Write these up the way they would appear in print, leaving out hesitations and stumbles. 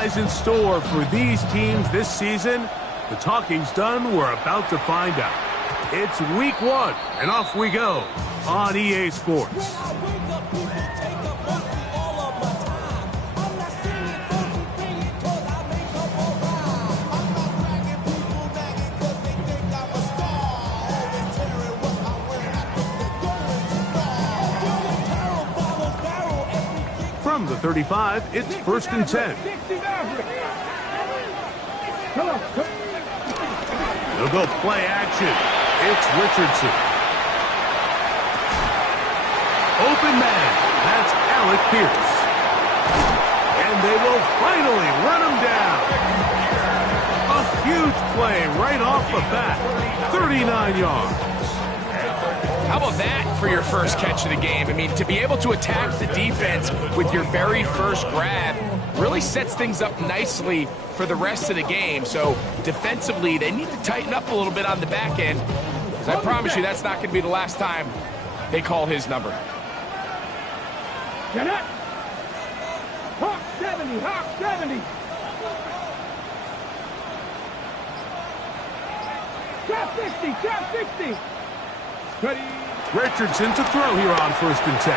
lies in store for these teams this season? The talking's done. We're about to find out. It's week 1, and off we go on EA Sports. From the 35, it's 1st and 10. They'll go play action. It's Richardson. Open man. That's Alec Pierce. And they will finally run him down. A huge play right off the bat. 39 yards. How about that for your first catch of the game? I mean, to be able to attack the defense with your very first grab really sets things up nicely for the rest of the game. So defensively, they need to tighten up a little bit on the back end, because I promise you that's not going to be the last time they call his number. Get it! Hawk 70, Hawk 70! Trap 60, trap 60! Ready. Richardson to throw here on 1st and 10.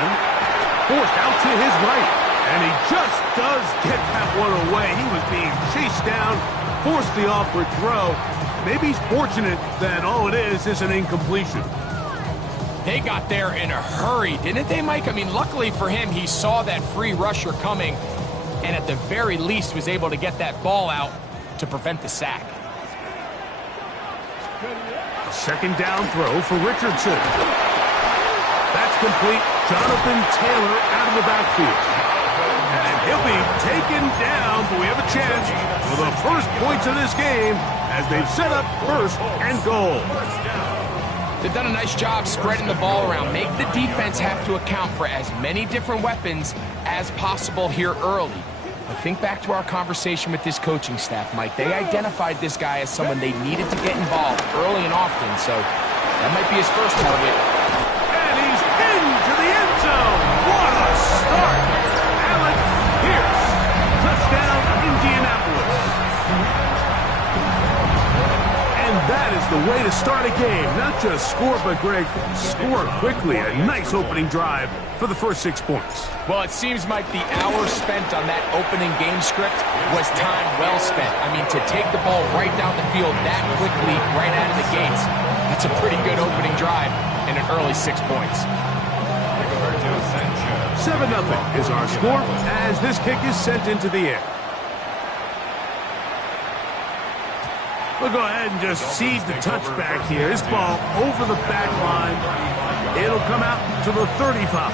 Forced out to his right. And he just does get that one away. He was being chased down, forced the awkward throw. Maybe he's fortunate that all it is an incompletion. They got there in a hurry, didn't they, Mike? I mean, luckily for him, he saw that free rusher coming, and at the very least was able to get that ball out to prevent the sack. Second down throw for Richardson. That's complete. Jonathan Taylor out of the backfield. And he'll be taken down, but we have a chance for the first points of this game as they've set up 1st and goal. They've done a nice job spreading the ball around. Make the defense have to account for as many different weapons as possible here early. But think back to our conversation with this coaching staff, Mike. They identified this guy as someone they needed to get involved early and often, so that might be his first target. And he's into the end zone. What a start. Alec Pierce. Touchdown, Indianapolis. And that is the way to start a game. Not just score, but, Greg, score quickly. A nice opening drive for the first 6 points. Well, it seems like the hour spent on that opening game script was time well spent. I mean, to take the ball right down the field that quickly, right out of the gates, that's a pretty good opening drive and an early 6 points. 7-0 is our score as this kick is sent into the air. We'll go ahead and just cede the touchback here. This ball over the back line. It'll come out to the 35.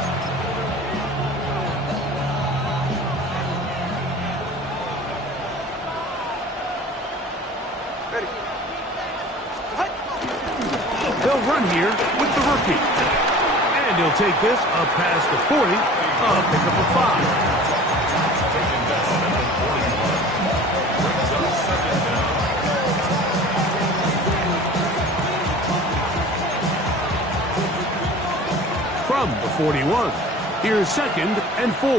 They'll run here with the rookie. And he'll take this up past the 40, a pickup of 5. From the 41, here's 2nd and 4.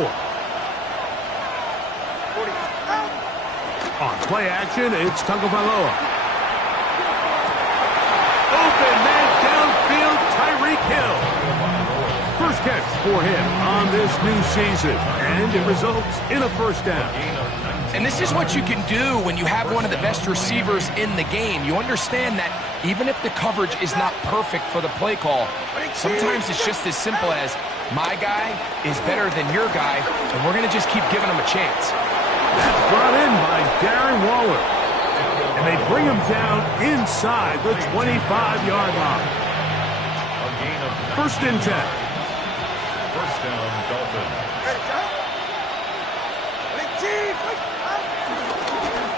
On play action, it's Tagovailoa. Open man downfield, Tyreek Hill. First catch for him on this new season, and it results in a 1st down. And this is what you can do when you have one of the best receivers in the game. You understand that even if the coverage is not perfect for the play call, sometimes it's just as simple as, my guy is better than your guy, and we're going to just keep giving him a chance. That's brought in by Darren Waller. And they bring him down inside the 25-yard line. 1st and 10. First down, Dolphins.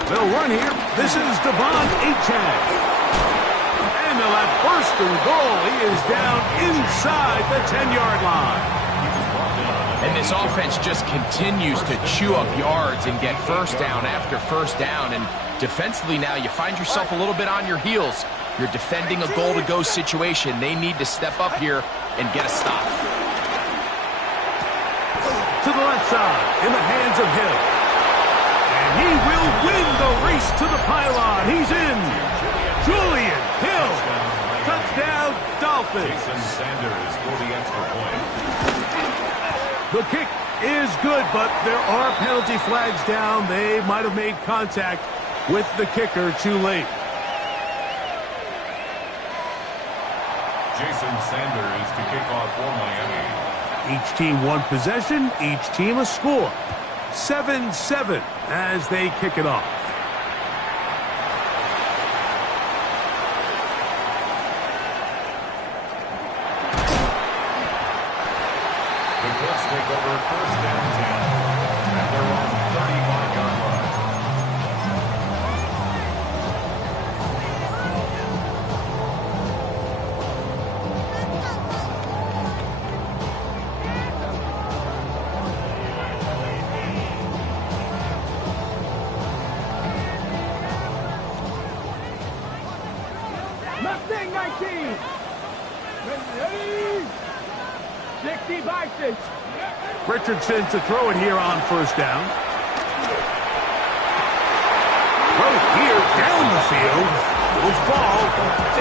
They'll run here. This is Devon Achane. And they'll have 1st and goal. He is down inside the 10-yard line. And this offense just continues to chew up yards and get 1st down after 1st down. And defensively now, you find yourself a little bit on your heels. You're defending a goal-to-go situation. They need to step up here and get a stop. To the left side, in the hands of Hill. And he will win the race to the pylon. He's in. Julian Hill. Touchdown, Dolphins. Jason Sanders for the extra point. The kick is good, but there are penalty flags down. They might have made contact with the kicker too late. Jason Sanders to kick off for Miami. Each team one possession, each team a score. 7-7 as they kick it off. The Colts take over first down 10 at their own 35-yard line. Mustang 19. Ready? 60 by 6. Richardson to throw it here on first down. Throw here down the field. Will fall.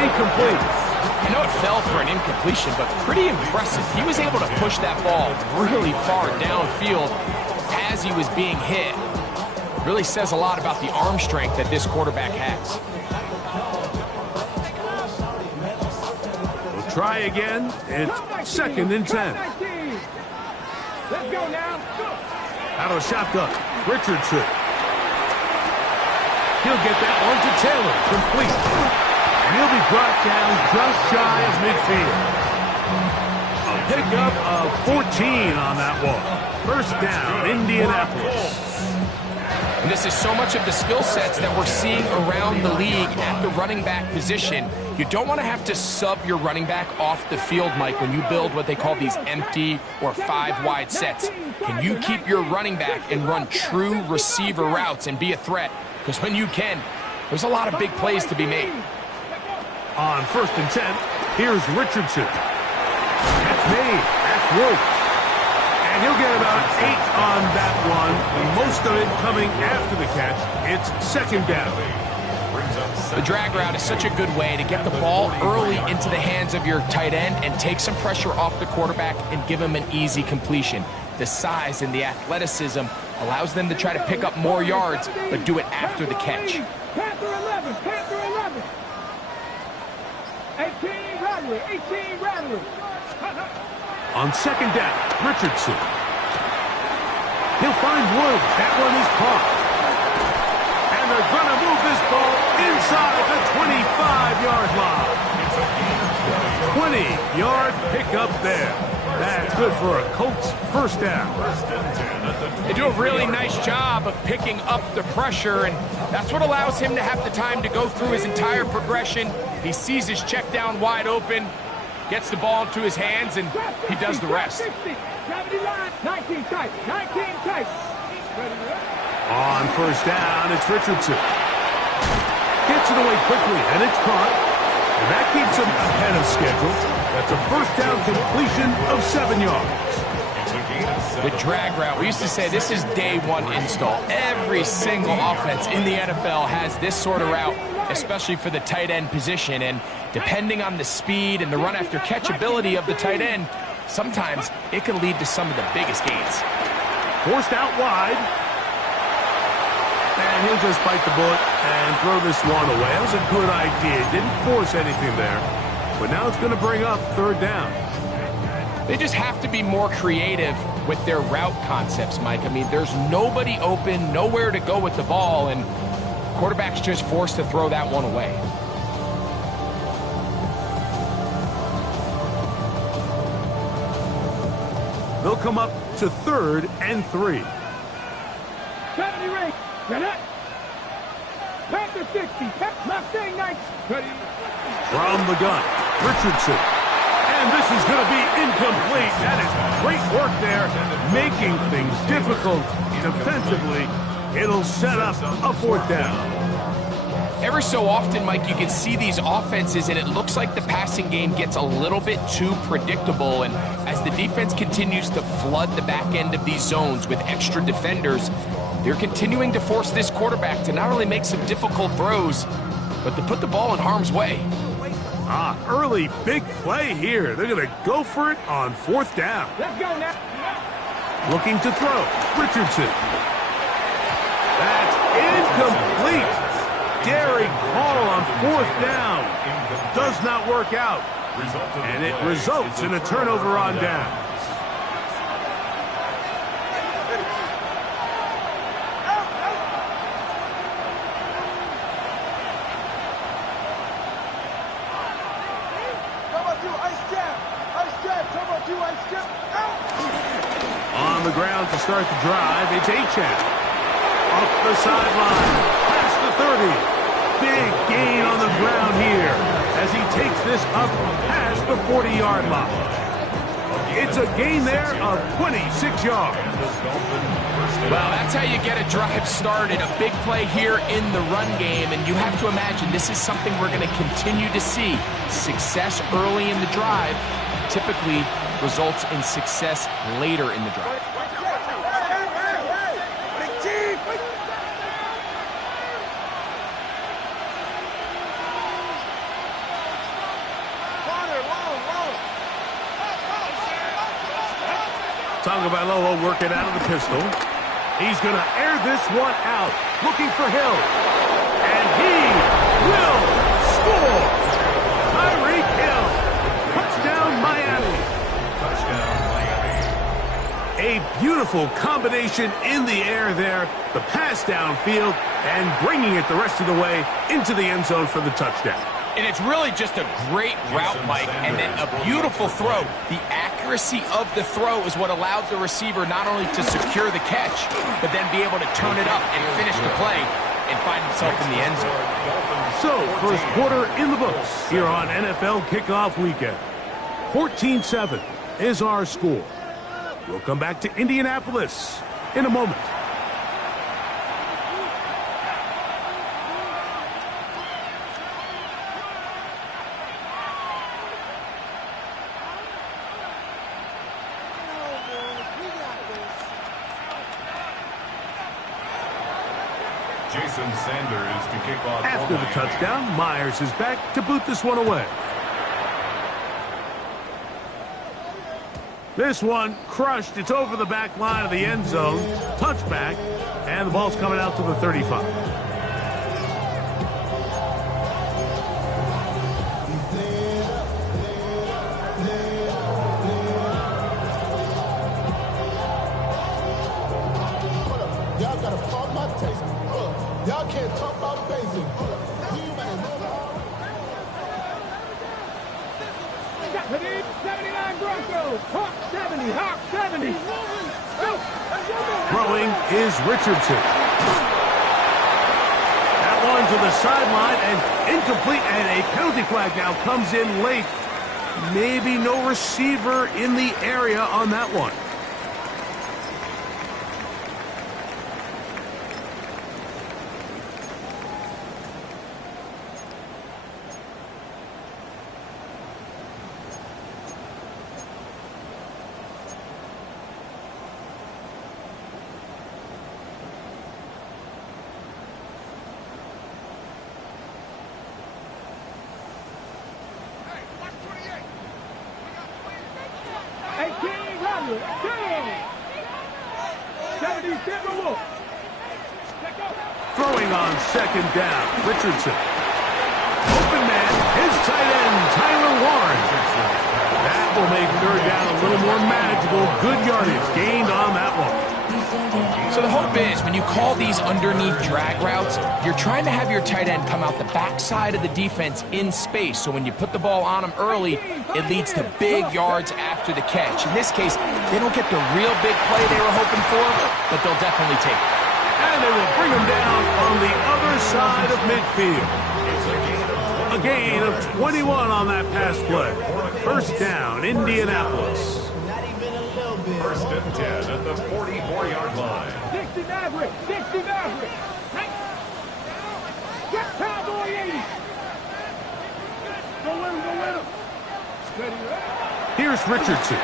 Incomplete. I know it fell for an incompletion, but pretty impressive. He was able to push that ball really far downfield as he was being hit. Really says a lot about the arm strength that this quarterback has. We'll try again. It's 2nd and 10. Let's go now. Go. Out of shotgun. Richardson. He'll get that one to Taylor. Complete. And he'll be brought down just shy of midfield. A pickup of 14 on that one. First down, Indianapolis. And this is so much of the skill sets that we're seeing around the league at the running back position. You don't want to have to sub your running back off the field, Mike, when you build what they call these empty or 5-wide sets. Can you keep your running back and run true receiver routes and be a threat? Because when you can, there's a lot of big plays to be made. On 1st and 10, here's Richardson. That's made. That's worked. And he'll get about 8 on that one. Most of it coming after the catch. It's 2nd down. The drag route is such a good way to get the ball early into the hands of your tight end and take some pressure off the quarterback and give him an easy completion. The size and the athleticism allows them to try to pick up more yards, but do it after the catch. Panther 11. Panther 11. 18 Rattler. 18 Rattler. On 2nd down, Richardson. He'll find Woods. That one is caught. And they're going to move this ball inside the 25-yard line. 20-yard pickup there. That's good for a Colts first down. They do a really nice job of picking up the pressure, and that's what allows him to have the time to go through his entire progression. He sees his check down wide open, gets the ball into his hands, and he does the rest. 19 tight. 19 tight. On first down, it's Richardson. Gets it away quickly, and it's caught. And that keeps him ahead of schedule. That's a first down completion of 7 yards. The drag route. We used to say this is day one install. Every single offense in the NFL has this sort of route, especially for the tight end position. And depending on the speed and the run after catch ability of the tight end, sometimes it can lead to some of the biggest gains. Forced out wide. And he'll just bite the bullet and throw this one away. That was a good idea. Didn't force anything there. But now it's going to bring up 3rd down. They just have to be more creative with their route concepts, Mike. I mean, there's nobody open, nowhere to go with the ball, and quarterback's just forced to throw that one away. They'll come up to 3rd and 3. 70 ring. Panther 60. Mustang 9. From the gun, Richardson. And this is going to be incomplete. That is great work there, making things difficult defensively. It'll set up a 4th down. Every so often, Mike, you can see these offenses, and it looks like the passing game gets a little bit too predictable. And as the defense continues to flood the back end of these zones with extra defenders, They're continuing to force this quarterback to not only make some difficult throws, but to put the ball in harm's way. Early big play here. They're going to go for it on 4th down. Let's go now. Looking to throw. Richardson. That's incomplete. Daring call on 4th down. Does not work out. And it results in a turnover on down. On the ground to start the drive, it's Achane. Up the sideline, past the 30. Big gain on the ground here as he takes this up past the 40-yard line. It's a gain there of 26 yards. Well, that's how you get a drive started. A big play here in the run game, and you have to imagine this is something we're going to continue to see. Success early in the drive typically results in success later in the drive. Tagovailoa working out of the pistol. He's going to air this one out, looking for Hill. And he will score! Tyreek Hill. Touchdown, Miami. A beautiful combination in the air there. The pass downfield and bringing it the rest of the way into the end zone for the touchdown. And it's really just a great route, Mike, and then a beautiful throw. The accuracy of the throw is what allowed the receiver not only to secure the catch, but then be able to turn it up and finish the play and find himself in the end zone. So, first quarter in the books here on NFL Kickoff Weekend. 14-7 is our score. We'll come back to Indianapolis in a moment. Jason Sanders to kick off. After the touchdown, Myers is back to boot this one away. This one crushed. It's over the back line of the end zone. Touchback, and the ball's coming out to the 35. Y'all gotta pump my taste. Y'all can't talk about basic. 79 Broncos. Hawk 70. Hawk 70. Throwing is Richardson. That one to the sideline and incomplete, and a penalty flag now comes in late. Maybe no receiver in the area on that one. Throwing on second down, Richardson. Open man, his tight end, Tyler Warren. That will make third down a little more manageable. Good yardage gained on that one. So the hope is when you call these underneath drag routes, you're trying to have your tight end come out the backside of the defense in space. So when you put the ball on him early, it leads to big yards after the catch. In this case, they don't get the real big play they were hoping for, but they'll definitely take it. And they will bring him down on the other side of midfield. A gain of 21 on that pass play. First down, Indianapolis. First and 10 at the 44-yard line. 60 Maverick. 60 Maverick. Get Cowboy 80. Go win him. Go win him. Here's Richardson.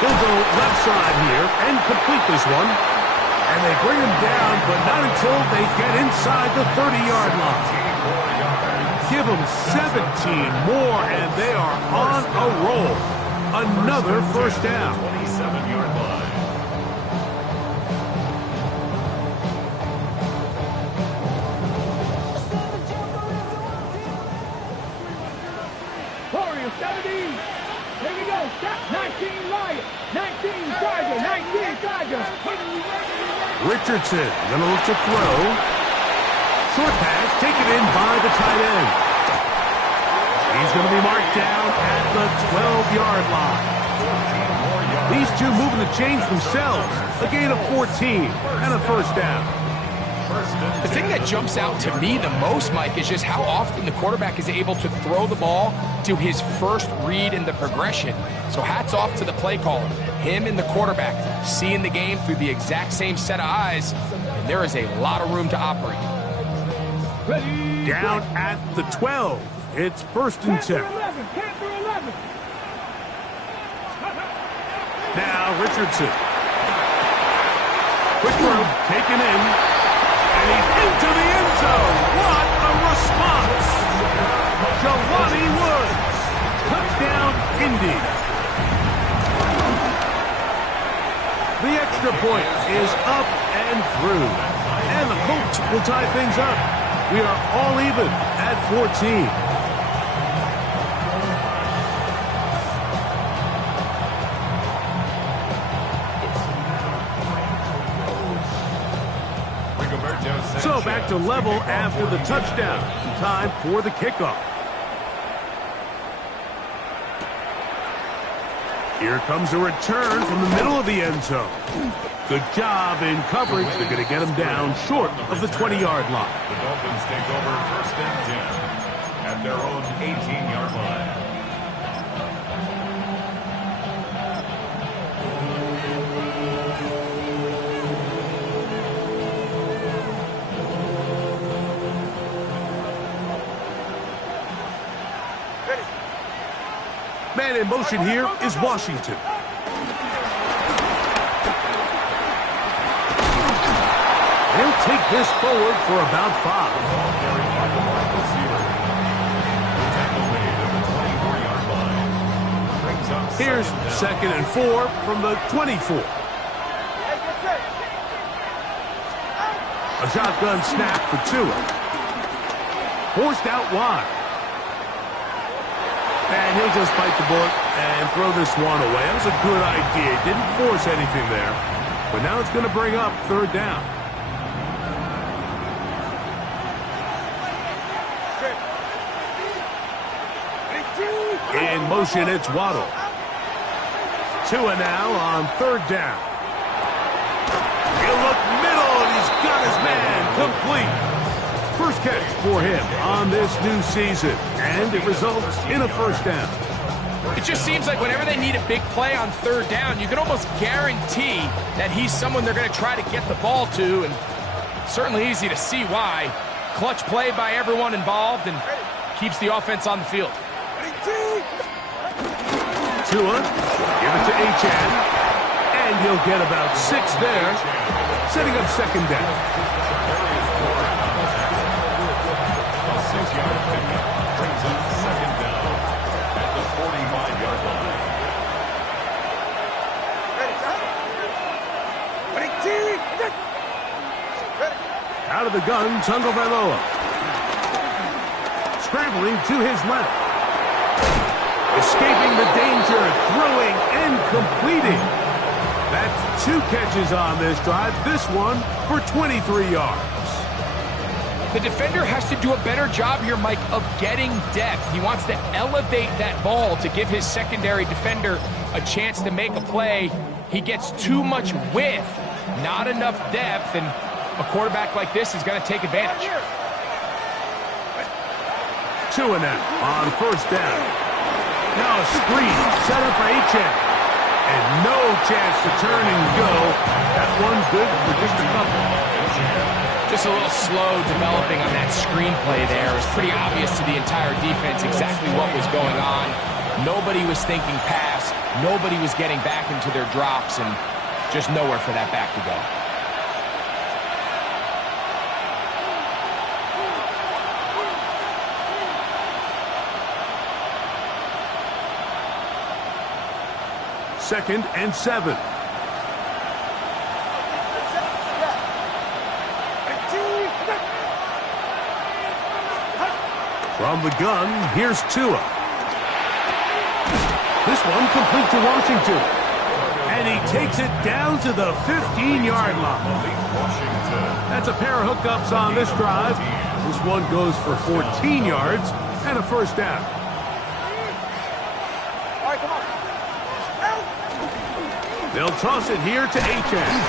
He'll go left side here and complete this one. And they bring him down, but not until they get inside the 30-yard line. Give them 17 more, and they are on a roll. Another first down. 27-yard line. Warriors 17. Here we go. Stop. 19 Lions. 19 Charger. 19 Charger. Richardson going to look to throw. Short pass taken in by the tight end. He's going to be marked down at the 12-yard line. These two moving the chains themselves. A gain of 14 and a first down. The thing that jumps out to me the most, Mike, is just how often the quarterback is able to throw the ball to his first read in the progression. So hats off to the play caller. Him and the quarterback seeing the game through the exact same set of eyes, and there is a lot of room to operate. Down at the 12. It's first and 10. Now Richardson. Quick throw taken in. And he's into the end zone. What a response. Jelani Woods. Touchdown, Indy. The extra point is up and through. And the Colts will tie things up. We are all even at 14. So back to level after the touchdown. Time for the kickoff. Here comes a return from the middle of the end zone. Good job in coverage. They're going to get him down short of the 20-yard line. The Dolphins take over first and 10 at their own 18-yard line. Man in motion here is Washington. He'll take this forward for about 5. Here's second and 4 from the 24. A shotgun snap for Tua. Forced out wide. And he'll just bite the bullet and throw this one away. That was a good idea. Didn't force anything there. But now it's going to bring up third down. In motion, it's Waddle. Tua now on third down. He'll look middle, and he's got his man complete. First catch for him on this new season, and it results in a first down. It just seems like whenever they need a big play on third down, you can almost guarantee that he's someone they're going to try to get the ball to, and certainly easy to see why. Clutch play by everyone involved and keeps the offense on the field. Tua, give it to Achane, and he'll get about 6 there, setting up second down. Brings up second down at the 45-yard line. Out of the gun, Tagovailoa. Scrambling to his left. Escaping the danger, throwing and completing. That's 2 catches on this drive. This one for 23 yards. The defender has to do a better job here, Mike, of getting depth. He wants to elevate that ball to give his secondary defender a chance to make a play. He gets too much width, not enough depth, and a quarterback like this is going to take advantage. Tua now on first down. Now a screen set up for Achane. And no chance to turn and go. That one good for just a couple. Just a little slow developing on that screenplay there. It was pretty obvious to the entire defense exactly what was going on. Nobody was thinking pass. Nobody was getting back into their drops and just nowhere for that back to go. Second and 7. From the gun, here's Tua. This one complete to Washington. And he takes it down to the 15-yard line. That's a pair of hookups on this drive. This one goes for 14 yards and a first down. They'll toss it here to Achane.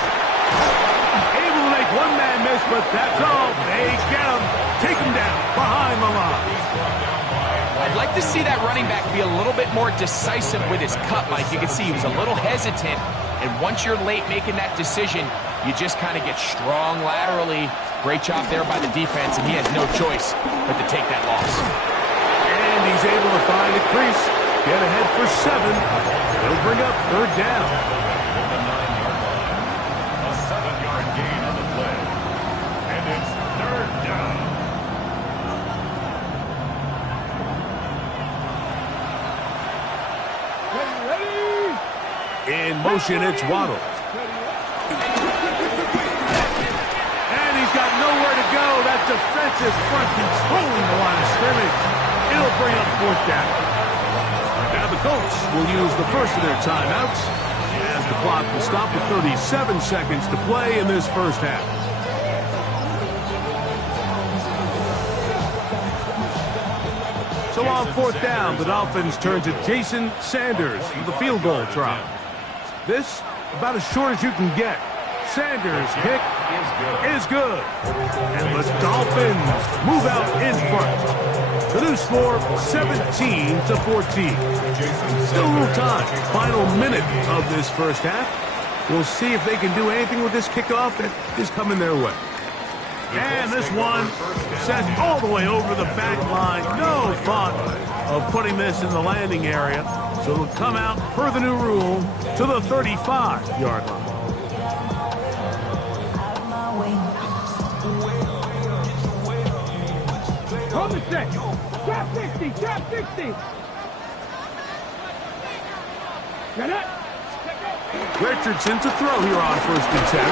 Able to make one man miss, but that's all. They get him. Take him down behind the line. I'd like to see that running back be a little bit more decisive with his cut, Mike. You can see he was a little hesitant, and once you're late making that decision, you just kind of get strong laterally. Great job there by the defense, and he has no choice but to take that loss. And he's able to find a crease, get ahead for 7. He'll bring up third down. At the 9-yard line. A 7-yard gain on the play. And it's third down. In motion, it's Waddle. And he's got nowhere to go. That defensive front controlling the line of scrimmage. It'll bring up fourth down. Now the Colts will use the first of their timeouts as the clock will stop with 37 seconds to play in this first half. So on fourth down, the Dolphins turn to Jason Sanders for the field goal try. This about as short as you can get. Sanders' kick is good. And the Dolphins move out in front. The new score, 17-14. Still a little time. Final minute of this first half. We'll see if they can do anything with this kickoff that is coming their way. And this one sent all the way over the back line. No thought of putting this in the landing area. So it'll come out, per the new rule, to the 35-yard line. Hold it set. Drop 60. Drop 60. Get up. Richardson to throw here on first and 10.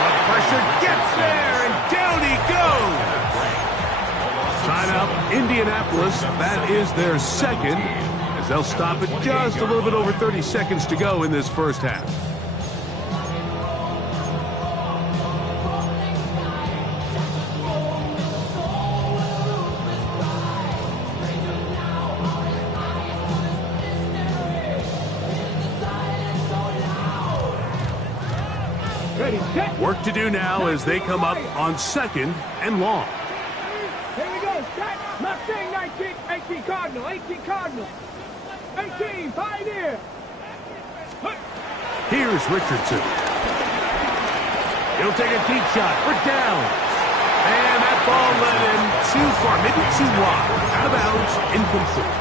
The pressure gets there, and down he goes. Timeout, Indianapolis. That is their second, as they'll stop it just a little bit over 30 seconds to go in this first half. Work to do now as they come up on second and long. Here we go. Set. Mustang 19. 18 Cardinal. 18 Cardinal. 18 Pioneer. Here's Richardson. He'll take a deep shot for down. And that ball led him too far, maybe too wide. Out of bounds, incomplete.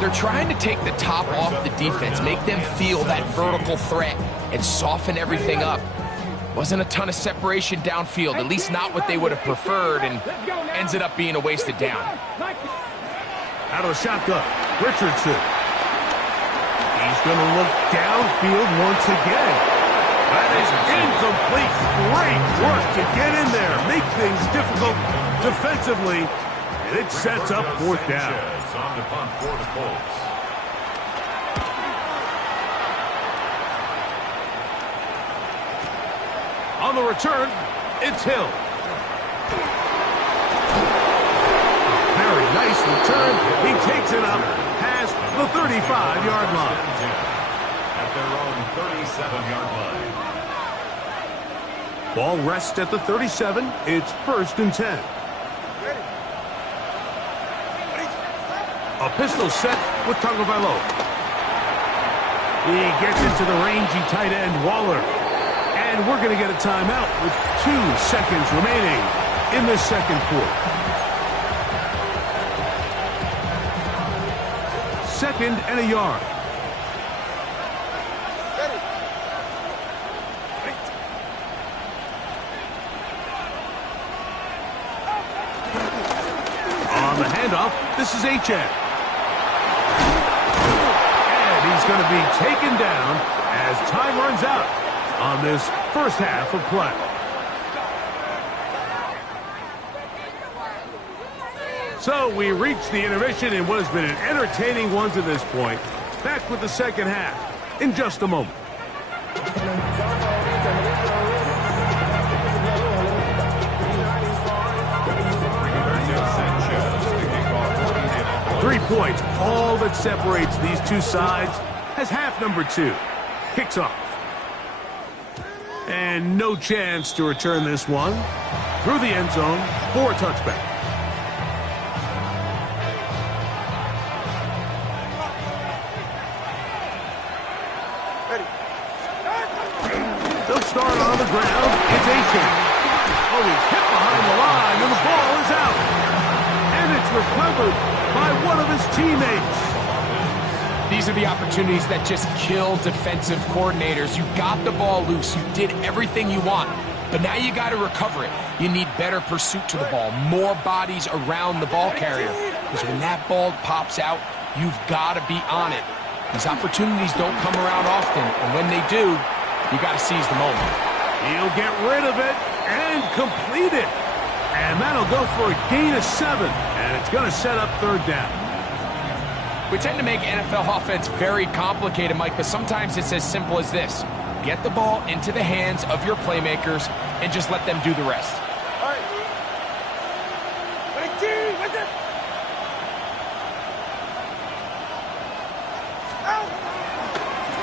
They're trying to take the top off the defense, make them feel that vertical threat, and soften everything up. Wasn't a ton of separation downfield, at least not what they would have preferred, and ends it up being a wasted down. Out of the shotgun, Richardson. He's going to look downfield once again. That is incomplete. Great work to get in there, make things difficult defensively, and it sets up fourth down. On to punt for the Colts. On the return, it's Hill. Very nice return. He takes it up past the 35-yard line. At their own 37-yard line. Ball rests at the 37. It's first and 10. A pistol set with Tagovailoa. He gets into the rangy tight end Waller. And we're going to get a timeout with 2 seconds remaining in the second quarter. Second and a yard. handoff. This is Achane. And he's going to be taken down as time runs out on this first half of play. So we reach the intermission in what has been an entertaining one to this point. Back with the second half in just a moment. 3 points, all that separates these two sides, as half number 2 kicks off. And no chance to return this one through the end zone for a touchback. They'll start on the ground. It's Achane. Oh, he's hit behind the line, and the ball is out. And it's recovered by one of his teammates. These are the opportunities that just kill defensive coordinators. You got the ball loose. You did everything you want. But now you got to recover it. You need better pursuit to the ball, more bodies around the ball carrier. Because when that ball pops out, you've got to be on it. These opportunities don't come around often. And when they do, you got to seize the moment. He'll get rid of it and complete it. And that'll go for a gain of 7. And it's going to set up third down. We tend to make NFL offense very complicated, Mike, but sometimes it's as simple as this. Get the ball into the hands of your playmakers and just let them do the rest.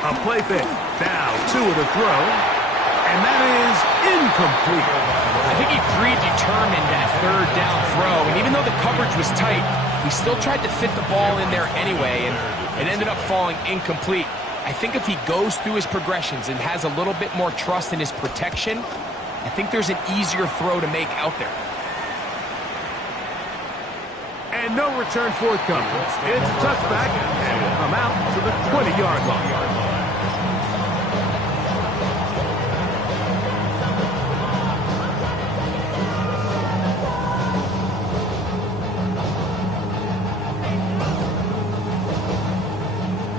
A play fake. Now 2 of the throw. And that is incomplete. I think he predetermined that third down throw, and even though the coverage was tight, he still tried to fit the ball in there anyway, and it ended up falling incomplete. I think if he goes through his progressions and has a little bit more trust in his protection, I think there's an easier throw to make out there. And no return forthcoming. It's a touchback, and will come out to the 20-yard line.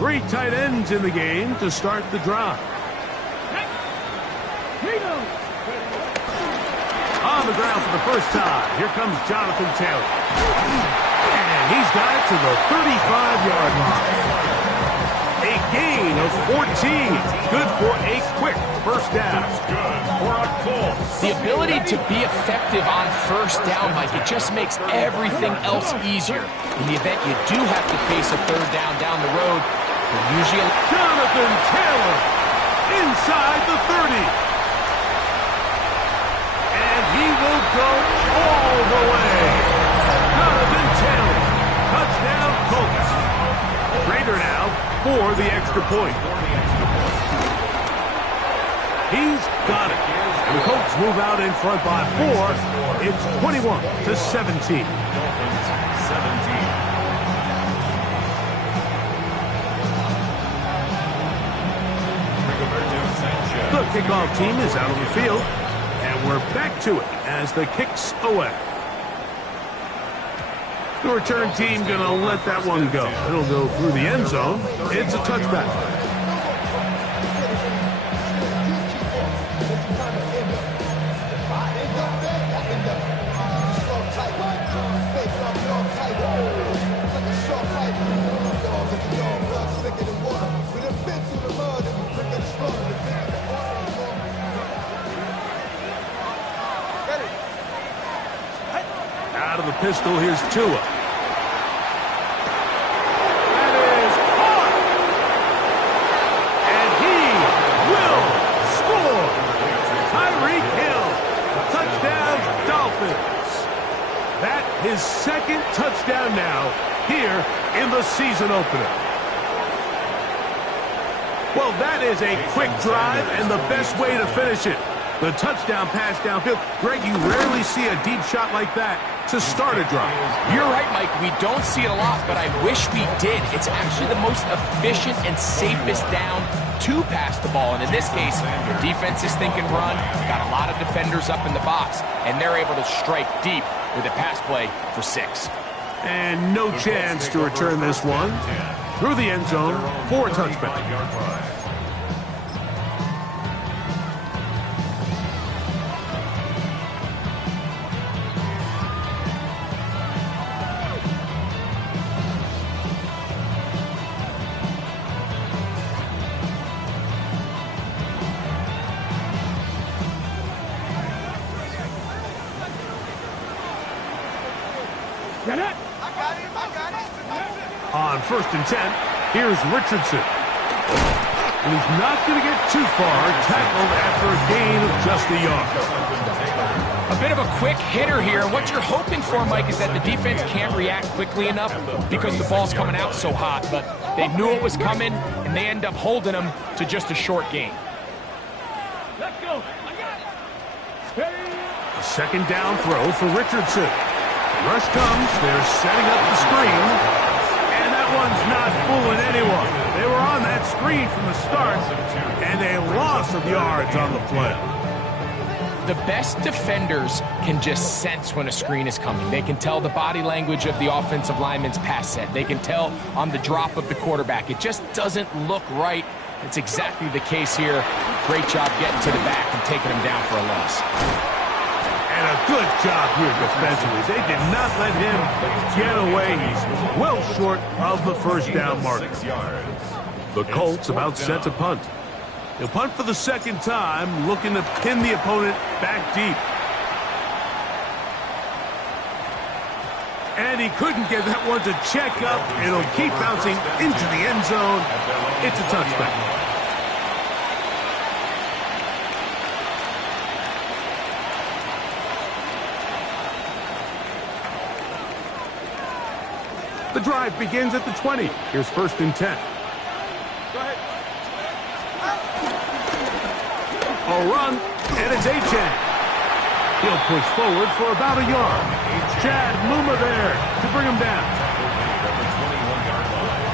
Three tight ends in the game to start the drive. On the ground for the first time, here comes Jonathan Taylor. And he's got it to the 35-yard line. A gain of 14. Good for a quick first down. Good for a goal. The ability to be effective on first down, Mike, it just makes everything else easier. In the event you do have to face a third down the road, usually Jonathan Taylor inside the 30. And he will go all the way. Jonathan Taylor, touchdown Colts. Rader now for the extra point. He's got it. And the Colts move out in front by 4. It's 21-17. 17. The kickoff team is out on the field, and we're back to it as the kick's away. The return team going to let that one go. It'll go through the end zone. It's a touchback. Out of the pistol, here's Tua. That is caught. And he will score. Tyreek Hill. Touchdown, Dolphins. That his second touchdown now here in the season opener. Well, that is a quick drive and the best way to finish it. The touchdown pass downfield. Greg, you rarely see a deep shot like that to start a drive. You're right, Mike. We don't see it a lot, but I wish we did. It's actually the most efficient and safest down to pass the ball. And in this case, the defense is thinking run, got a lot of defenders up in the box, and they're able to strike deep with a pass play for 6. And no chance to return this one through the end zone for a touchback. On 1st and 10, here's Richardson. And he's not going to get too far, tackled after a gain of just a yard. A bit of a quick hitter here. What you're hoping for, Mike, is that the defense can't react quickly enough because the ball's coming out so hot. But they knew it was coming, and they end up holding them to just a short gain. Let's go. I got it. A second down throw for Richardson. Rush comes. They're setting up the screen. And that one's not fooling anyone. They were on that screen from the start, and a loss of yards on the play. The best defenders can just sense when a screen is coming. They can tell the body language of the offensive lineman's pass set. They can tell on the drop of the quarterback. It just doesn't look right. It's exactly the case here. Great job getting to the back and taking him down for a loss. And a good job here defensively. They did not let him get away. He's well short of the first down marker. The Colts about set to punt. He'll punt for the second time, looking to pin the opponent back deep. And he couldn't get that one to check up. It'll keep bouncing into the end zone. It's a touchback. The drive begins at the 20. Here's 1st and 10. A run, and it's Achane. He'll push forward for about a yard. Chad Muma there to bring him down. At the 21-yard line.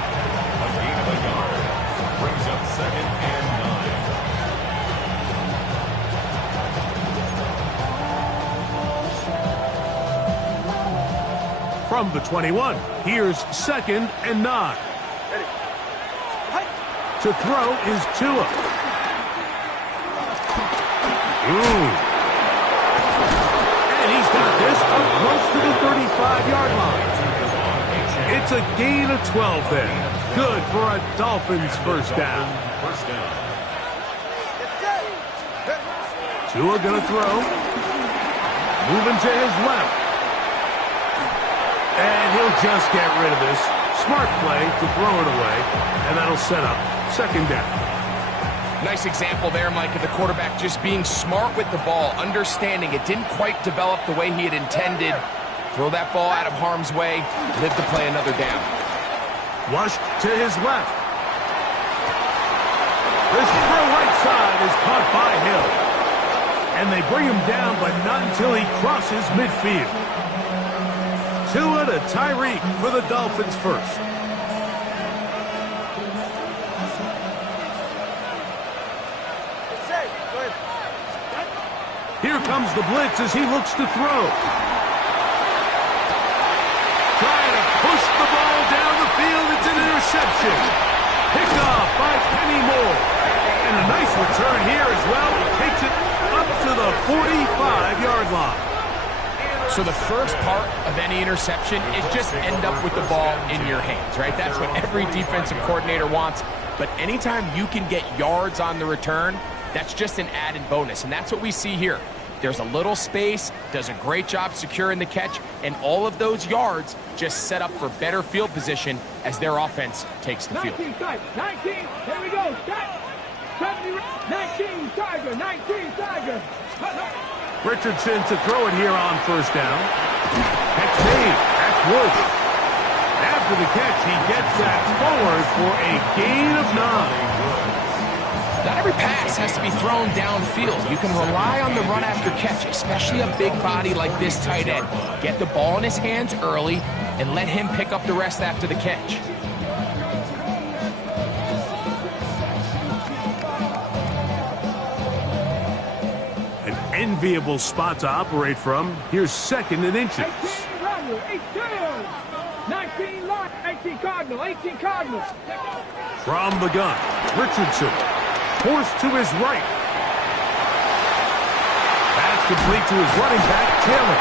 A gain of a yard. Brings up 2nd and 9. From the 21, here's 2nd and 9. To throw is Tua. And he's got this up close to the 35-yard line. It's a gain of 12 there. Good for a Dolphins first down. Tua gonna throw. Moving to his left. And he'll just get rid of this. Smart play to throw it away. And that'll set up 2nd down. Nice example there, Mike, of the quarterback just being smart with the ball, understanding it didn't quite develop the way he had intended. Throw that ball out of harm's way, live to play another down. Flushed to his left. This throw right side is caught by Hill. And they bring him down, but not until he crosses midfield. Tua to Tyreek for the Dolphins first. Here comes the blitz as he looks to throw. Trying to push the ball down the field. It's an interception. Picked off by Kenny Moore. And a nice return here as well. He takes it up to the 45-yard line. So the first part of any interception is just end up with the ball in your hands, right? That's what every defensive coordinator wants. But anytime you can get yards on the return, that's just an added bonus, and that's what we see here. There's a little space, does a great job securing the catch, and all of those yards just set up for better field position as their offense takes the field. 19, 19, here we go, stop. 19, Tiger, 19, Tiger. Richardson to throw it here on first down. Catch made, that's Woods. After the catch, he gets that forward for a gain of 9. Not every pass has to be thrown downfield. You can rely on the run after catch, especially a big body like this tight end. Get the ball in his hands early and let him pick up the rest after the catch. An enviable spot to operate from. Here's 2nd and inches. 19 line, 18 Cardinal, 18 Cardinal. From the gun, Richardson forced to his right. That's complete to his running back, Taylor.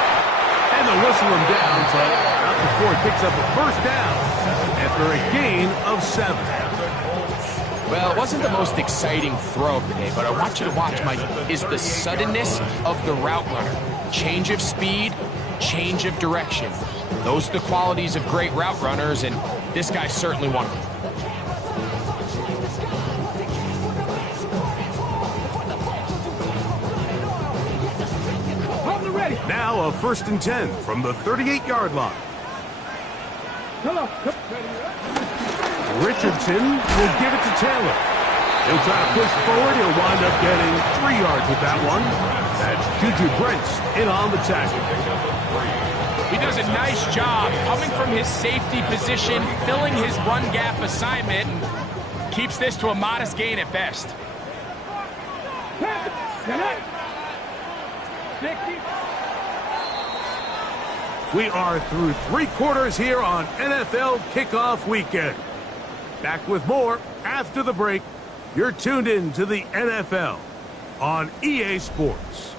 And they'll whistle him down, but not before he picks up a first down after a gain of 7. Well, it wasn't the most exciting throw of the day, but I want you to watch, Mike, is the suddenness of the route runner. Change of speed, change of direction. Those are the qualities of great route runners, and this guy's certainly one of them. Now a 1st and 10 from the 38-yard line. Richardson will give it to Taylor. He'll try to push forward. He'll wind up getting 3 yards with that one. That's Juju Brents in on the tackle. He does a nice job coming from his safety position, filling his run gap assignment, and keeps this to a modest gain at best. We are through 3 quarters here on NFL Kickoff Weekend. Back with more after the break. You're tuned in to the NFL on EA Sports.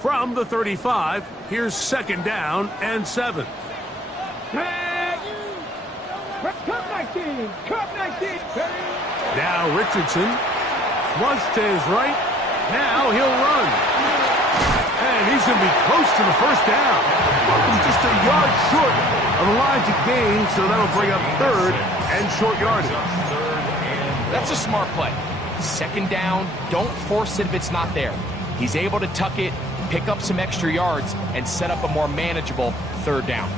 From the 35, here's 2nd down and 7. Cup 19, Cup 19. Now Richardson, flush to his right. Now he'll run. And he's going to be close to the first down. Just a yard short of the line to gain, so that'll bring up 3rd and short yardage. That's a smart play. 2nd down, don't force it if it's not there. He's able to tuck it, pick up some extra yards, and set up a more manageable 3rd down.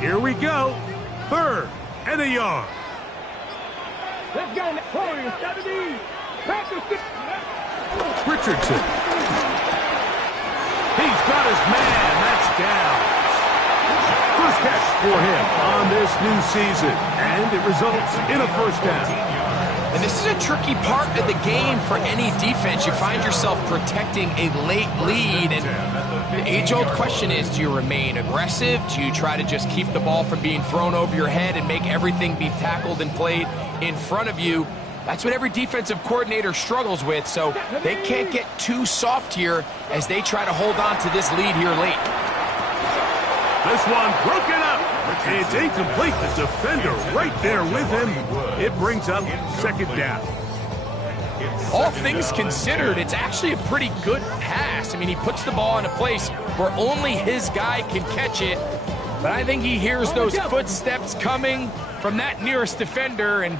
Here we go. 3rd and a yard. Let's go. Warriors, 70. Richardson. He's got his man. That's down. First catch for him on this new season. And it results in a 1st down. And this is a tricky part of the game for any defense. You find yourself protecting a late lead, and the age-old question is, do you remain aggressive? Do you try to just keep the ball from being thrown over your head and make everything be tackled and played in front of you? That's what every defensive coordinator struggles with, so they can't get too soft here as they try to hold on to this lead here late. This one broken up. It's incomplete. The defender right there with him. It brings up 2nd down. All things considered, it's actually a pretty good pass. I mean, he puts the ball in a place where only his guy can catch it, but I think he hears those footsteps coming from that nearest defender, and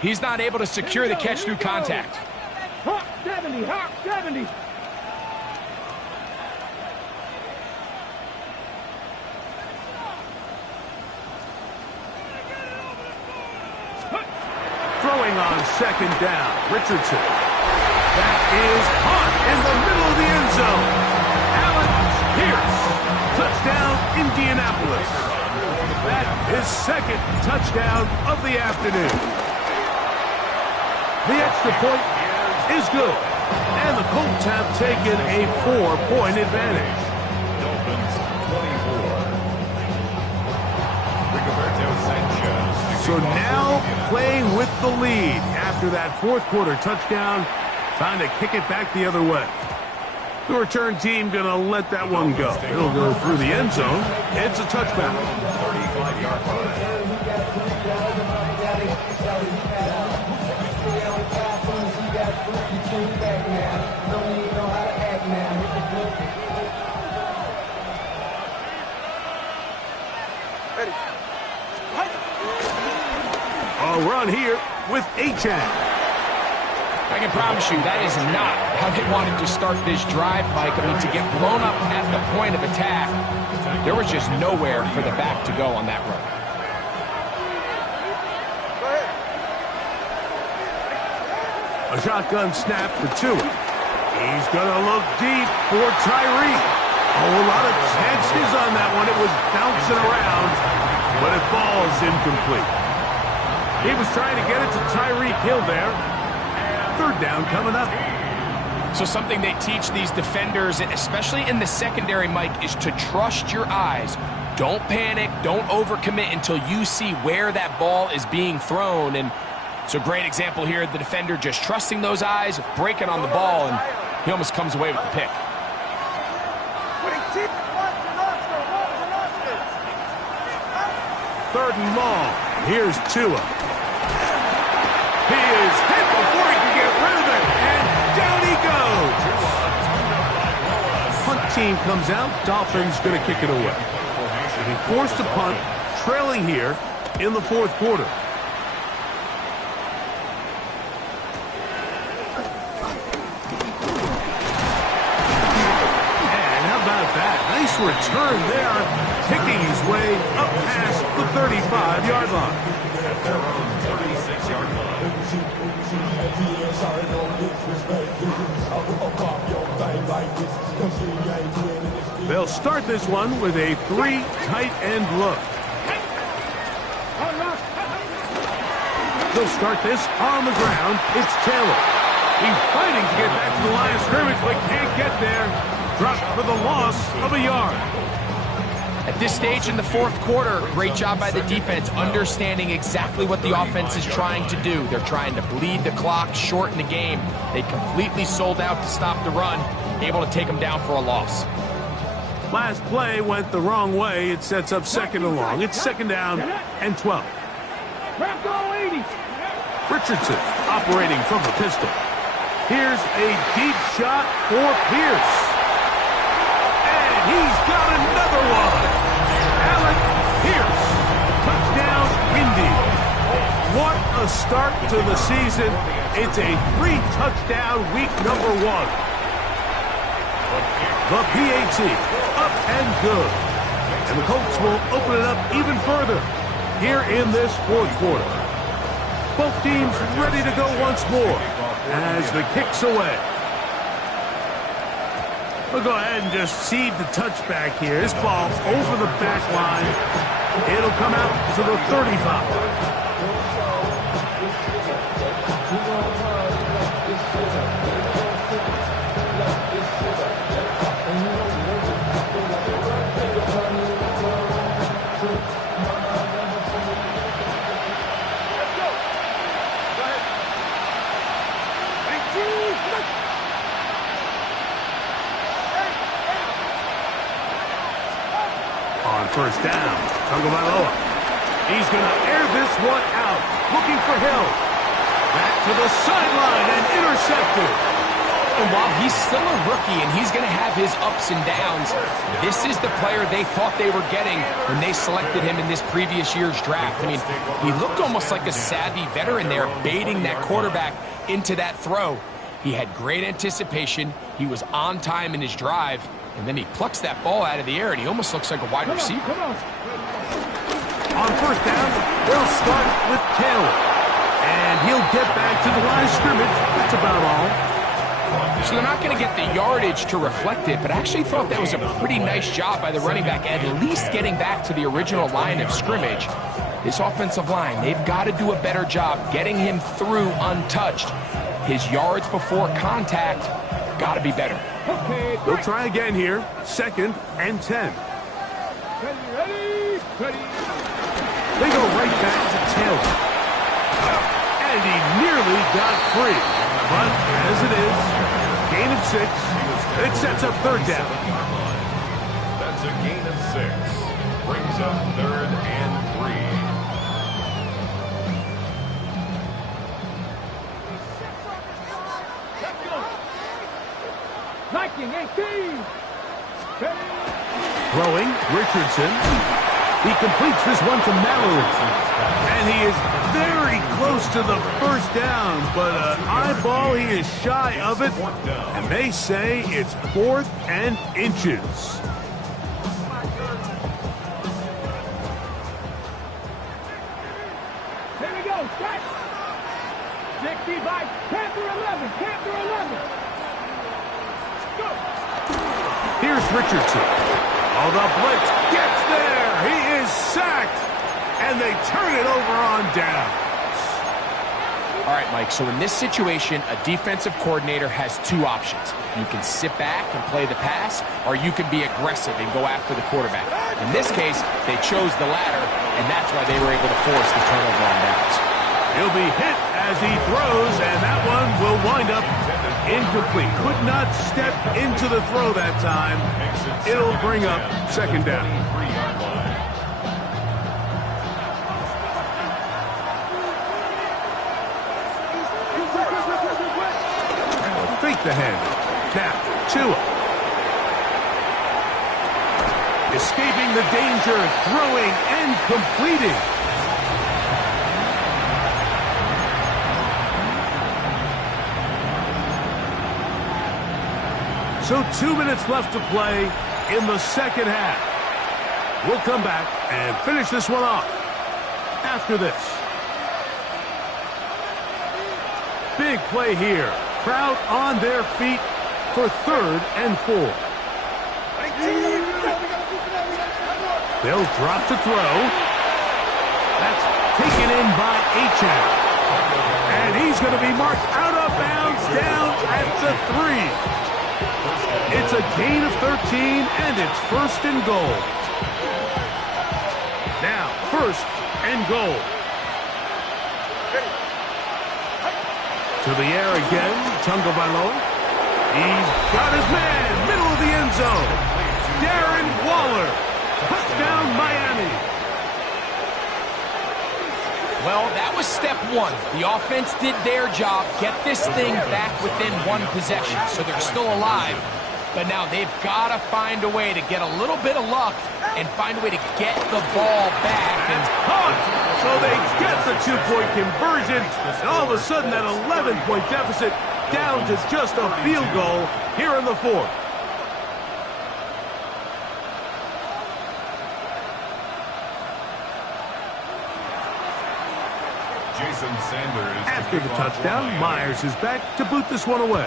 he's not able to secure the catch through contact. Hawk 70, Hawk 70. Throwing on 2nd down, Richardson. That is caught in the middle of the end zone. Allen Pierce, touchdown Indianapolis. That is 2nd touchdown of the afternoon. The extra point is good, and the Colts have taken a 4-point advantage. Dolphins 24. Rigoberto Sanchez. So now playing with the lead after that 4th quarter touchdown, trying to kick it back the other way. The return team going to let that one go. It'll go through the end zone. It's a touchback. 35-yard line. A run here with Achane. I can promise you that is not how they wanted to start this drive, Mike. I mean, to get blown up at the point of attack, there was just nowhere for the back to go on that run. A shotgun snap for Tua. He's going to look deep for Tyreek. Oh, a lot of chances on that one. It was bouncing around, but it falls incomplete. He was trying to get it to Tyreek Hill there. Third down coming up. So something they teach these defenders, especially in the secondary, Mike, is to trust your eyes. Don't panic. Don't overcommit until you see where that ball is being thrown. And it's a great example here. The defender just trusting those eyes, breaking on the ball, and he almost comes away with the pick. Third and long. Here's Tua. He is hit before he can get rid of it, and down he goes. Punt team comes out. Dolphins going to kick it away. He forced a punt, trailing here in the fourth quarter. And how about that? Nice return there, picking his way up past the 35-yard line. Their own 36-yard line. They'll start this one with a three tight end look. They'll start this on the ground. It's Taylor. He's fighting to get back to the line of scrimmage, but can't get there. Dropped for the loss of a yard. At this stage in the fourth quarter, great job by the defense, understanding exactly what the offense is trying to do. They're trying to bleed the clock, shorten the game. They completely sold out to stop the run, able to take them down for a loss. Last play went the wrong way. It sets up second and long. It's second down and 12. Richardson operating from the pistol. Here's a deep shot for Pierce. And he's got another one. Alec Pierce. Touchdown, Indy. What a start to the season. It's a 3-touchdown week number 1. The PAT, up and good. And the Colts will open it up even further here in this fourth quarter. Both teams ready to go once more as the kick's away. We'll go ahead and just seed the touchback here. This ball over the back line. It'll come out to the 35. First down, Tagovailoa. He's going to air this one out, looking for Hill. Back to the sideline and intercepted. And while he's still a rookie and he's going to have his ups and downs, this is the player they thought they were getting when they selected him in this previous year's draft. I mean, he looked almost like a savvy veteran there, baiting that quarterback into that throw. He had great anticipation. He was on time in his drive. And then he plucks that ball out of the air, and he almost looks like a wide receiver. On first down, they'll start with Taylor. And he'll get back to the line of scrimmage. That's about all. So they're not going to get the yardage to reflect it, but I actually thought that was a pretty nice job by the running back, at least getting back to the original line of scrimmage. This offensive line, they've got to do a better job getting him through untouched. His yards before contact got to be better. They'll try again here. Second and 10. Ready. They go right back to Taylor. And he nearly got free. But as it is, gain of 6. It sets up third down. That's a gain of 6. Brings up third and 3. Viking 18. Throwing, Richardson. He completes this one to Mallory. And he is very close to the first down, but eyeball, he is shy of it, and they say it's 4th and inches. Here we go, set. 65, Panther 11, Panther 11. Go. Here's Richardson. Oh, the blitz gets there. He is sacked, and they turn it over on downs. All right, Mike, so in this situation, a defensive coordinator has two options. You can sit back and play the pass, or you can be aggressive and go after the quarterback. In this case, they chose the latter, and that's why they were able to force the turnover on downs. He'll be hit as he throws, and that one will wind up incomplete. Could not step into the throw that time. It'll bring up 2nd down. Fake the hand. Now, Tua. Escaping the danger, throwing and completing. So 2 minutes left to play in the second half. We'll come back and finish this one off after this. Big play here. Crowd on their feet for 3rd and 4. They'll drop to throw. That's taken in by Achane. And he's going to be marked out of bounds down at the 3. It's a gain of 13, and it's 1st and goal. Now, 1st and goal. To the air again, Tagovailoa. He's got his man, middle of the end zone. Darren Waller, touchdown Miami. Well, that was step one. The offense did their job, get this thing back within one possession, so they're still alive. But now they've got to find a way to get a little bit of luck and find a way to get the ball back. And caught! So they get the 2-point conversion. And all of a sudden, that 11-point deficit down to just a field goal here in the 4th. Jason Sanders. After the touchdown, Myers is back to boot this one away.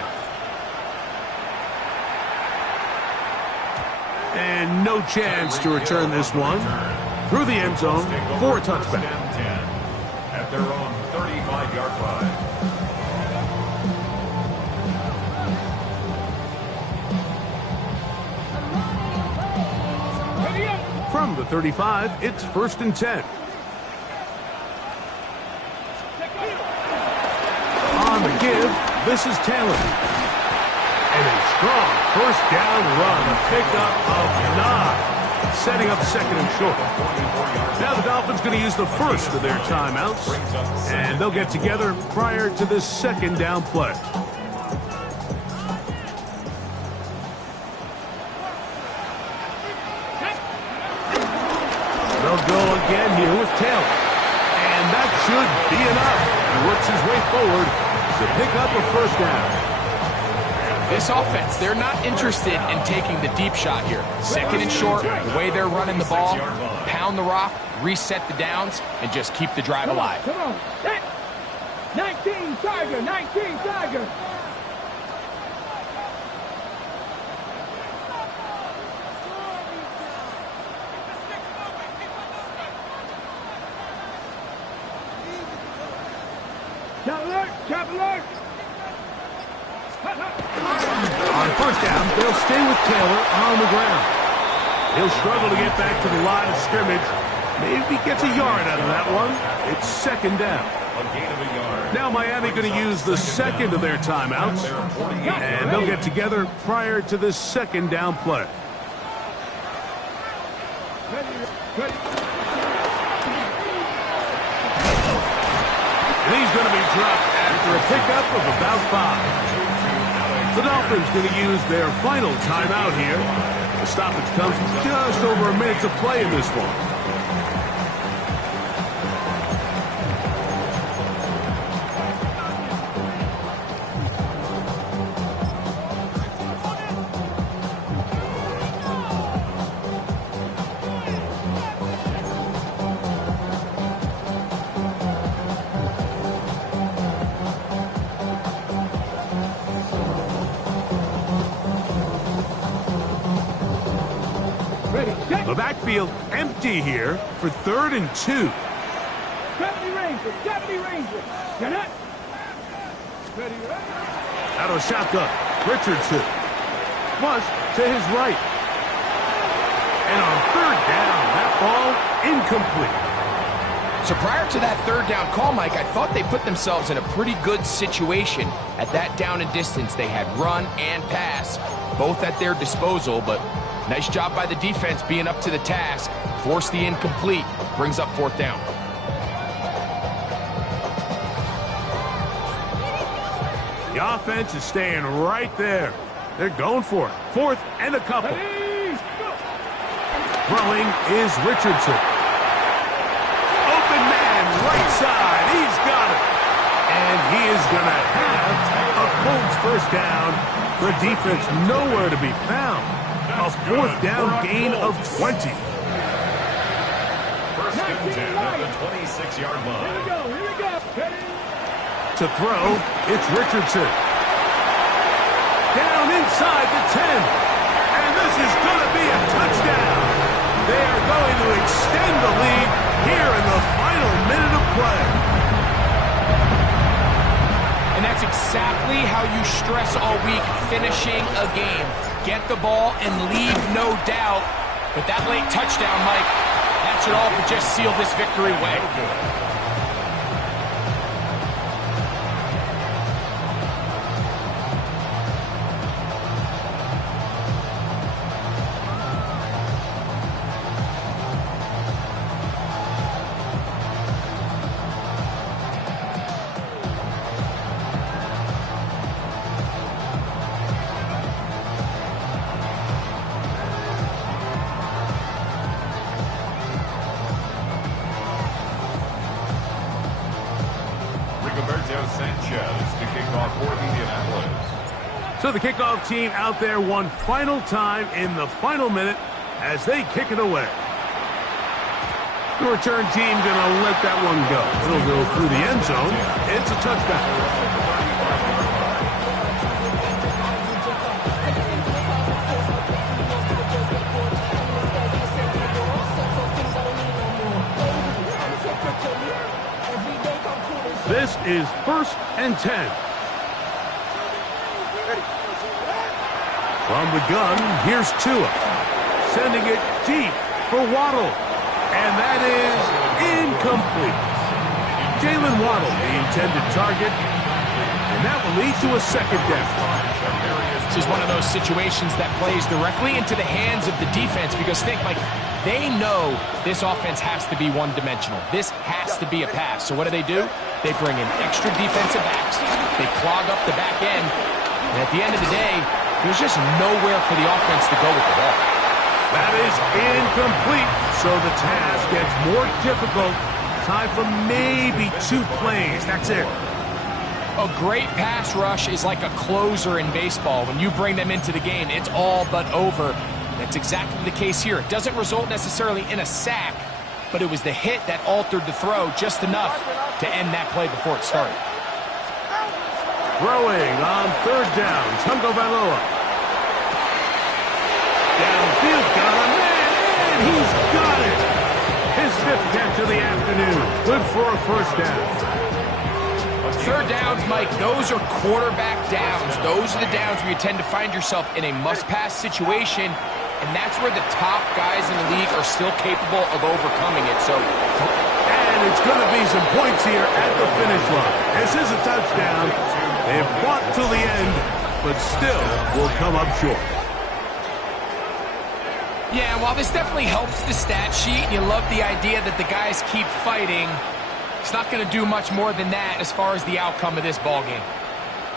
And no chance to return this one through the end zone for a touchback. At their own 35-yard line. From the 35, it's 1st and 10. On the give, this is Taylor. And a strong 1st down run, a pickup of 9, setting up 2nd and short. Now the Dolphins going to use the first of their timeouts, and they'll get together prior to this 2nd down play. They'll go again here with Taylor. And that should be enough. He works his way forward to pick up a 1st down. This offense, they're not interested in taking the deep shot here. 2nd and short, the way they're running the ball, pound the rock, reset the downs, and just keep the drive alive. Come on, set. 19 Tiger, 19 Tiger. Chop alert. On 1st down, they'll stay with Taylor on the ground. He'll struggle to get back to the line of scrimmage. Maybe gets a yard out of that one. It's 2nd down. A gain of a yard. Now Miami going to use the 2nd of their timeouts. And they'll get together prior to this 2nd down play. And he's going to be dropped after a pickup of about 5. The Dolphins going to use their final timeout here. The stoppage comes with just over a minute to play in this one. backfield empty here for 3rd and 2. 70 Rangers, 70 Rangers. Get it. Ready, ready. Out of shotgun, Richardson. Flush to his right. And on 3rd down, that ball incomplete. So prior to that 3rd down call, Mike, I thought they put themselves in a pretty good situation at that down and distance. They had run and pass, both at their disposal, but nice job by the defense being up to the task. Force the incomplete, brings up 4th down. The offense is staying right there. They're going for it. 4th and a couple. Throwing is Richardson. Open man, right side. He's got it. And he is going to have a Colts 1st down. The defense nowhere to be found. A 4th down gain of 20. 1st and 10 at the 26-yard line. Here we go, here we go. Ready. To throw, it's Richardson. Down inside the 10. And this is going to be a touchdown. They are going to extend the lead here in the final minute of play. And that's exactly how you stress all week, finishing a game. Get the ball and leave no doubt. But that late touchdown, Mike, that should all but just seal this victory away. So the kickoff team out there one final time in the final minute as they kick it away. The return team going to let that one go. It'll go through the end zone. It's a touchback. This is 1st and 10. From the gun, here's Tua. Sending it deep for Waddle. And that is incomplete. Jalen Waddle, the intended target. And that will lead to a 2nd down. This is one of those situations that plays directly into the hands of the defense because think, like, they know this offense has to be one-dimensional. This has to be a pass. So what do? They bring in extra defensive backs. They clog up the back end. And at the end of the day, there's just nowhere for the offense to go with the ball. That is incomplete. So the task gets more difficult. Time for maybe 2 plays. That's it. A great pass rush is like a closer in baseball. When you bring them into the game, it's all but over. That's exactly the case here. It doesn't result necessarily in a sack, but it was the hit that altered the throw just enough to end that play before it started. Throwing on 3rd down, Tagovailoa. Downfield, got a man, and he's got it. His 5th catch of the afternoon. Good for a 1st down. 3rd downs, Mike, those are quarterback downs. Those are the downs where you tend to find yourself in a must-pass situation, and that's where the top guys in the league are still capable of overcoming it. And it's going to be some points here at the finish line. This is a touchdown. They've fought till the end, but still will come up short. Yeah, while this definitely helps the stat sheet, and you love the idea that the guys keep fighting, it's not going to do much more than that as far as the outcome of this ballgame.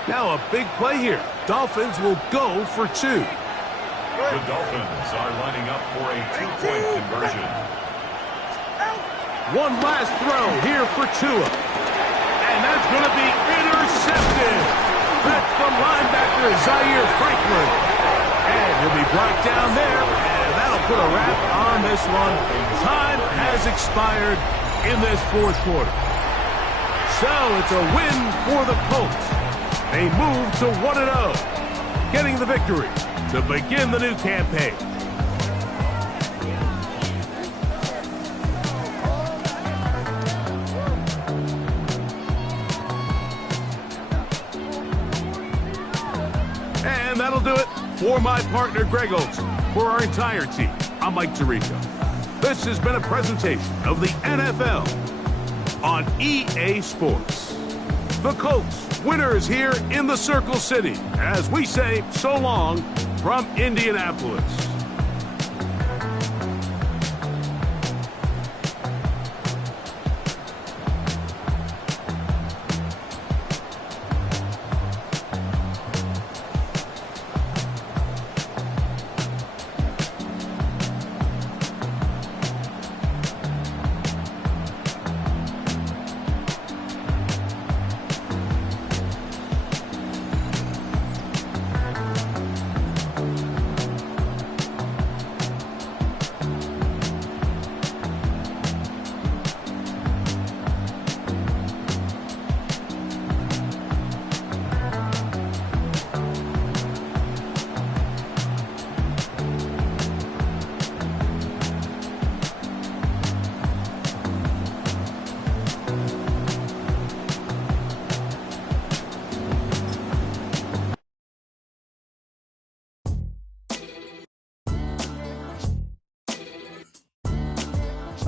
Now a big play here. Dolphins will go for 2. The Dolphins are lining up for a 2-point conversion. One last throw here for Tua. And that's going to be intercepted. That's from linebacker Zaire Franklin. And he'll be brought down there. And that'll put a wrap on this one. Time has expired in this 4th quarter. So it's a win for the Colts. They move to 1-0, getting the victory to begin the new campaign. that'll do it. For my partner, Greg Olson, for our entire team, I'm Mike Tirico. This has been a presentation of the NFL on EA Sports. The Colts, winners here in the Circle City, as we say so long from Indianapolis.